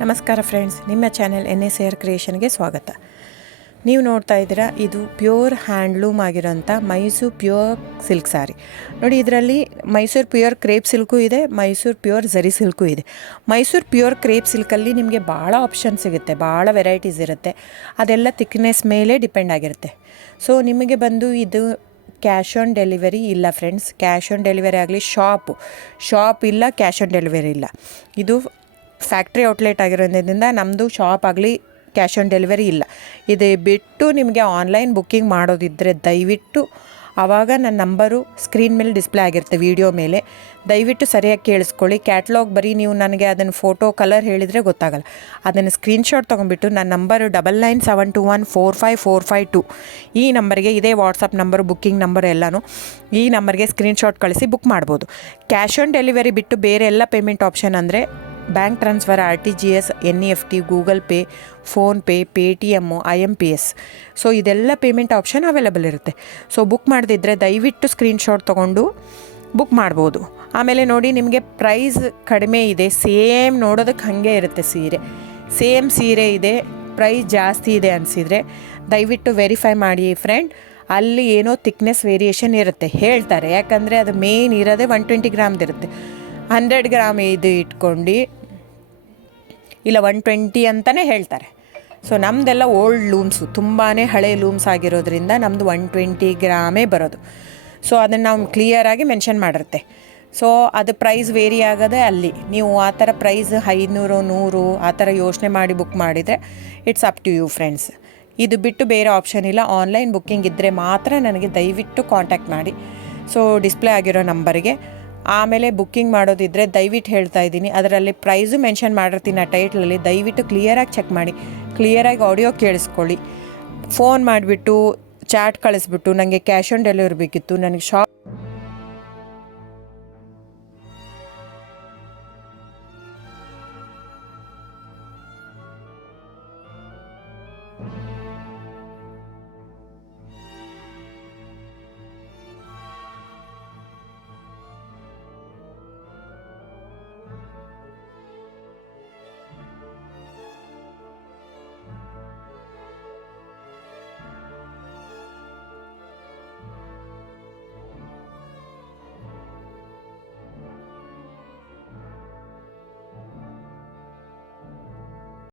ನಮಸ್ಕಾರ ಫ್ರೆಂಡ್ಸ್, ನಿಮ್ಮ channel NS hair ಕ್ರಿಯೇಷನ್ಗೆ ಸ್ವಾಗತ. ನೀವು ನೋಡ್ತಾ ಇದ್ದೀರಾ, ಇದು ಪ್ಯೂರ್ ಹ್ಯಾಂಡ್ಲೂಮ್ ಆಗಿರೋಂಥ ಮೈಸೂರು ಪ್ಯೂರ್ ಸಿಲ್ಕ್ ಸ್ಯಾರಿ. ನೋಡಿ, ಇದರಲ್ಲಿ ಮೈಸೂರು ಪ್ಯೂರ್ ಕ್ರೇಪ್ ಸಿಲ್ಕು ಇದೆ, ಮೈಸೂರು ಪ್ಯೂರ್ ಝರಿ ಸಿಲ್ಕು ಇದೆ. ಮೈಸೂರು ಪ್ಯೂರ್ ಕ್ರೇಪ್ ಸಿಲ್ಕಲ್ಲಿ ನಿಮಗೆ ಭಾಳ ಆಪ್ಷನ್ ಸಿಗುತ್ತೆ, ಭಾಳ ವೆರೈಟೀಸ್ ಇರುತ್ತೆ. ಅದೆಲ್ಲ ಥಿಕ್ನೆಸ್ ಮೇಲೆ ಡಿಪೆಂಡ್ ಆಗಿರುತ್ತೆ. ಸೊ ನಿಮಗೆ ಬಂದು ಇದು ಕ್ಯಾಶ್ ಆನ್ ಡೆಲಿವರಿ ಇಲ್ಲ ಫ್ರೆಂಡ್ಸ್. ಕ್ಯಾಶ್ ಆನ್ ಡೆಲಿವರಿ ಆಗಲಿ, ಶಾಪ್ ಇಲ್ಲ, ಕ್ಯಾಶ್ ಆನ್ ಡೆಲಿವರಿ ಇಲ್ಲ. ಇದು ಫ್ಯಾಕ್ಟ್ರಿ ಔಟ್ಲೆಟ್ ಆಗಿರೋದ್ರಿಂದ ನಮ್ಮದು ಶಾಪ್ ಆಗಲಿ ಕ್ಯಾಶ್ ಆನ್ ಡೆಲಿವರಿ ಇಲ್ಲ. ಇದು ಬಿಟ್ಟು ನಿಮಗೆ ಆನ್ಲೈನ್ ಬುಕ್ಕಿಂಗ್ ಮಾಡೋದಿದ್ದರೆ ದಯವಿಟ್ಟು ಆವಾಗ ನನ್ನ ನಂಬರು ಸ್ಕ್ರೀನ್ ಮೇಲೆ ಡಿಸ್ಪ್ಲೇ ಆಗಿರುತ್ತೆ, ವಿಡಿಯೋ ಮೇಲೆ. ದಯವಿಟ್ಟು ಸರಿಯಾಗಿ ಕೇಳಿಸ್ಕೊಳ್ಳಿ. ಕ್ಯಾಟ್ಲಾಗ್ ಬರೀ ನೀವು ನನಗೆ ಅದನ್ನು ಫೋಟೋ ಕಲರ್ ಹೇಳಿದರೆ ಗೊತ್ತಾಗಲ್ಲ. ಅದನ್ನು ಸ್ಕ್ರೀನ್ಶಾಟ್ ತೊಗೊಂಡ್ಬಿಟ್ಟು ನನ್ನ ನಂಬರು 9972145452 ಈ ನಂಬರ್ಗೆ, ಇದೇ ವಾಟ್ಸಪ್ ನಂಬರು, ಬುಕ್ಕಿಂಗ್ ನಂಬರ್ ಎಲ್ಲನೂ ಈ ನಂಬರ್ಗೆ ಸ್ಕ್ರೀನ್ಶಾಟ್ ಕಳಿಸಿ ಬುಕ್ ಮಾಡ್ಬೋದು. ಕ್ಯಾಶ್ ಆನ್ ಡೆಲಿವರಿ ಬಿಟ್ಟು ಬೇರೆ ಎಲ್ಲ ಪೇಮೆಂಟ್ ಆಪ್ಷನ್ ಅಂದರೆ bank transfer, RTGS, NEFT, Google pay, PhonePe, Paytm, IMPS. So ಇದೆಲ್ಲ ಪೇಮೆಂಟ್ ಆಪ್ಷನ್ ಅವೈಲೇಬಲ್ ಇರುತ್ತೆ. ಸೊ ಬುಕ್ ಮಾಡದಿದ್ದರೆ ದಯವಿಟ್ಟು ಸ್ಕ್ರೀನ್ಶಾಟ್ ತೊಗೊಂಡು ಬುಕ್ ಮಾಡ್ಬೋದು. ಆಮೇಲೆ ನೋಡಿ, ನಿಮಗೆ ಪ್ರೈಸ್ ಕಡಿಮೆ ಇದೆ, ಸೇಮ್ ನೋಡೋದಕ್ಕೆ ಹಾಗೆ ಇರುತ್ತೆ ಸೇಮ್ ಸೀರೆ ಇದೆ, ಪ್ರೈಸ್ ಜಾಸ್ತಿ ಇದೆ ಅನಿಸಿದರೆ ದಯವಿಟ್ಟು ವೆರಿಫೈ ಮಾಡಿ ಫ್ರೆಂಡ್. ಅಲ್ಲಿ ಏನೋ ಥಿಕ್ನೆಸ್ ವೇರಿಯೇಷನ್ ಇರುತ್ತೆ ಹೇಳ್ತಾರೆ, ಯಾಕಂದರೆ ಅದು ಮೇನ್ ಇರೋದೇ 120 ಗ್ರಾಮ್ದಿರುತ್ತೆ. 100 ಗ್ರಾಮ್ ಇದು ಇಟ್ಕೊಂಡು ಇಲ್ಲ 120 ಅಂತಲೇ ಹೇಳ್ತಾರೆ. ಸೊ ನಮ್ಮದೆಲ್ಲ ಓಲ್ಡ್ ಲೂಮ್ಸು, ತುಂಬಾ ಹಳೆ ಲೂಮ್ಸ್ ಆಗಿರೋದ್ರಿಂದ ನಮ್ಮದು 120 ಗ್ರಾಮೇ ಬರೋದು. ಸೊ ಅದನ್ನು ನಾವು ಕ್ಲಿಯರಾಗಿ ಮೆನ್ಷನ್ ಮಾಡಿರುತ್ತೆ. ಸೊ ಅದು ಪ್ರೈಸ್ ವೇರಿ ಆಗೋದೇ ಅಲ್ಲಿ. ನೀವು ಆ ಥರ ಪ್ರೈಸ್ 500, 100 ಆ ಥರ ಯೋಚನೆ ಮಾಡಿ ಬುಕ್ ಮಾಡಿದರೆ it's up to you friends. ಇದು ಬಿಟ್ಟು ಬೇರೆ ಆಪ್ಷನ್ ಇಲ್ಲ. ಆನ್ಲೈನ್ ಬುಕ್ಕಿಂಗ್ ಇದ್ದರೆ ಮಾತ್ರ ನನಗೆ ದಯವಿಟ್ಟು ಕಾಂಟ್ಯಾಕ್ಟ್ ಮಾಡಿ. ಸೊ ಡಿಸ್ಪ್ಲೇ ಆಗಿರೋ ನಂಬರಿಗೆ. ಆಮೇಲೆ ಬುಕ್ಕಿಂಗ್ ಮಾಡೋದಿದ್ದರೆ ದಯವಿಟ್ಟು ಹೇಳ್ತಾ ಇದ್ದೀನಿ, ಅದರಲ್ಲಿ ಪ್ರೈಸು ಮೆನ್ಷನ್ ಮಾಡಿರ್ತೀನಿ ಆ ಟೈಟ್ಲಲ್ಲಿ. ದಯವಿಟ್ಟು ಕ್ಲಿಯರಾಗಿ ಚೆಕ್ ಮಾಡಿ, ಕ್ಲಿಯರಾಗಿ ಆಡಿಯೋ ಕೇಳಿಸ್ಕೊಳ್ಳಿ. ಫೋನ್ ಮಾಡಿಬಿಟ್ಟು ಚಾಟ್ ಕಳಿಸ್ಬಿಟ್ಟು ನನಗೆ ಕ್ಯಾಶ್ ಆನ್ ಡೆಲಿವರಿ ಬೇಕಿತ್ತು, ನನಗೆ